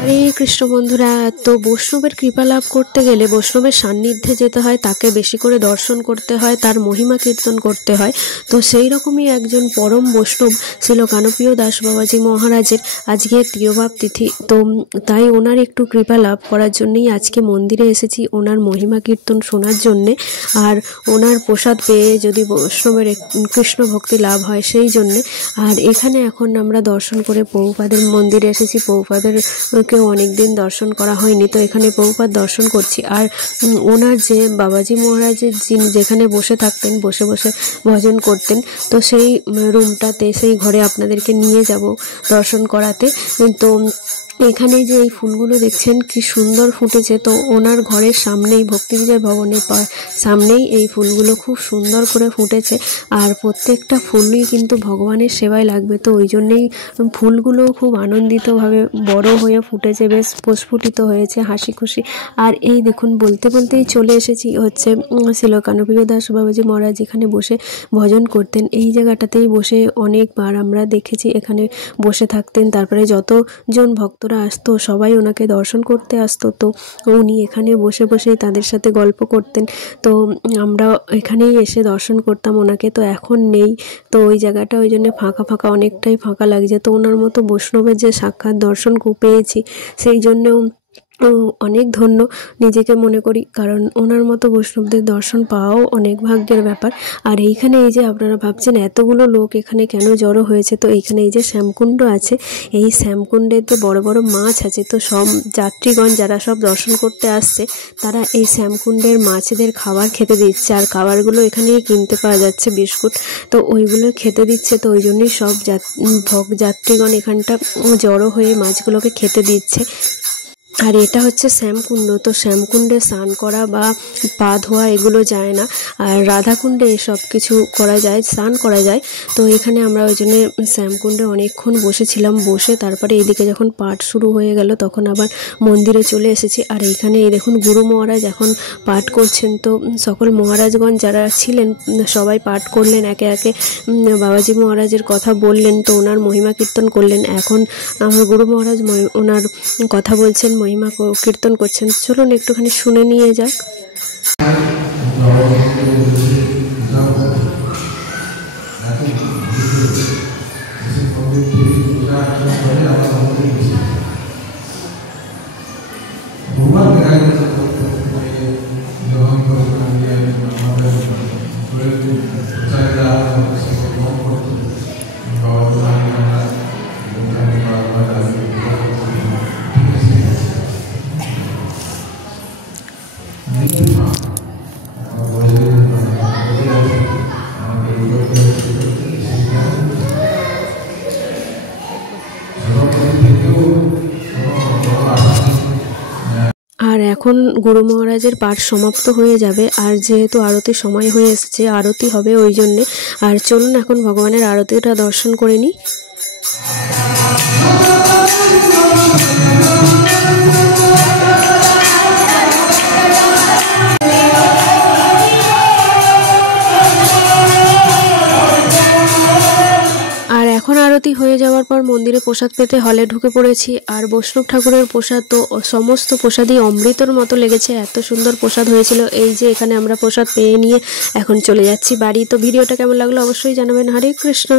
হরে কৃষ্ণ বন্ধুরা, তো বৈষ্ণবের কৃপা লাভ করতে গেলে বৈষ্ণবের সান্নিধ্যে যেতে হয়, তাকে বেশি করে দর্শন করতে হয়, তার মহিমা কীর্তন করতে হয়। তো সেই রকমই একজন পরম বৈষ্ণব ছিল কানপ্রিয় দাস বাবাজি মহারাজের আজকে তিরোভাব তিথি। তো তাই ওনার একটু কৃপা লাভ করার জন্যই আজকে মন্দিরে এসেছি, ওনার মহিমা কীর্তন শোনার জন্যে আর ওনার প্রসাদ পেয়ে যদি বৈষ্ণবের কৃষ্ণ ভক্তি লাভ হয় সেই জন্যে। আর এখানে এখন আমরা দর্শন করে প্রভুপাদের মন্দিরে এসেছি। প্রভুপাদের কেউ অনেকদিন দর্শন করা হয়নি, তো এখানে প্রভুপাদ দর্শন করছি। আর ওনার যে বাবাজি মহারাজের যিনি যেখানে বসে থাকতেন, বসে বসে ভজন করতেন, তো সেই রুমটাতে, সেই ঘরে আপনাদেরকে নিয়ে যাব দর্শন করাতে। তো এখানে যে এই ফুলগুলো দেখছেন কি সুন্দর ফুটেছে, তো ওনার ঘরের সামনেই, ভক্তি বিজয় ভবনের সামনেই এই ফুলগুলো খুব সুন্দর করে ফুটেছে। আর প্রত্যেকটা ফুলই কিন্তু ভগবানের সেবায় লাগবে, তো ওই জন্যেই ফুলগুলো খুব আনন্দিতভাবে বড় হয়ে ফুটেছে, বেশ প্রস্ফুটিত হয়েছে, হাসি খুশি। আর এই দেখুন, বলতে বলতেই চলে এসেছি হচ্ছে ছিল কানপ্রিয় দাস বাবাজি মহারাজ এখানে বসে ভজন করতেন। এই জায়গাটাতেই বসে অনেকবার আমরা দেখেছি, এখানে বসে থাকতেন। তারপরে যতজন ভক্তরা আসতো সবাই ওনাকে দর্শন করতে আসতো, তো উনি এখানে বসে বসেই তাদের সাথে গল্প করতেন। তো আমরা এখানেই এসে দর্শন করতাম ওনাকে। তো এখন নেই, তো ওই জায়গাটা ওই জন্য ফাঁকা ফাঁকা, অনেকটাই ফাঁকা লাগছে। তো ওনার মতো বৈষ্ণবের যে সাক্ষাৎ দর্শন পেয়েছি, সেই জন্যেও অনেক ধন্য নিজেকে মনে করি, কারণ ওনার মতো বৈষ্ণবদের দর্শন পাওয়াও অনেক ভাগ্যের ব্যাপার। আর এইখানে এই যে আপনারা ভাবছেন এতগুলো লোক এখানে কেন জড়ো হয়েছে, তো এইখানে এই যে শ্যামকুণ্ড আছে, এই শ্যামকুণ্ডেতে বড় বড় মাছ আছে। তো সব যাত্রীগণ যারা সব দর্শন করতে আসছে, তারা এই শ্যামকুণ্ডের মাছেদের খাবার খেতে দিচ্ছে। আর খাবারগুলো এখানে কিনতে পাওয়া যাচ্ছে, বিস্কুট, তো ওইগুলো খেতে দিচ্ছে। তো ওই জন্যই সব যাত্রীগণ এখানটা জড়ো হয়ে মাছগুলোকে খেতে দিচ্ছে। আর এটা হচ্ছে শ্যামকুণ্ড, তো শ্যামকুণ্ডে স্নান করা বা পা ধোয়া এগুলো যায় না, আর রাধাকুণ্ডে এসব কিছু করা যায়, স্নান করা যায়। তো এখানে আমরা ওই জন্য শ্যামকুণ্ডে অনেকক্ষণ বসেছিলাম, বসে তারপরে এদিকে যখন পাঠ শুরু হয়ে গেল তখন আবার মন্দিরে চলে এসেছি। আর এইখানে এই দেখুন গুরু মহারাজ এখন পাঠ করছেন। তো সকল মহারাজগণ যারা ছিলেন সবাই পাঠ করলেন, একে একে বাবাজি মহারাজের কথা বললেন, তো ওনার মহিমা কীর্তন করলেন। এখন আমার গুরু মহারাজ ওনার কথা বলছেন, মহিমা কীর্তন করছেন। চলুন একটুখানি শুনে নিয়ে যাক। আর এখন গুরু মহারাজের পাঠ সমাপ্ত হয়ে যাবে, আর যেহেতু আরতির সময় হয়ে এসেছে, আরতি হবে ওই জন্যে। আর চলুন এখন ভগবানের আরতিটা দর্শন করে নিই। এখন আরতি হয়ে যাওয়ার পর মন্দিরে প্রসাদ পেতে হলে ঢুকে পড়েছি। আর বৈষ্ণব ঠাকুরের প্রসাদ তো সমস্ত প্রসাদই অমৃতর মতো লেগেছে, এত সুন্দর প্রসাদ হয়েছিল। এই যে এখানে আমরা প্রসাদ পেয়ে নিয়ে এখন চলে যাচ্ছি বাড়ি। তো ভিডিওটা কেমন লাগলো অবশ্যই জানাবেন। হরে কৃষ্ণ।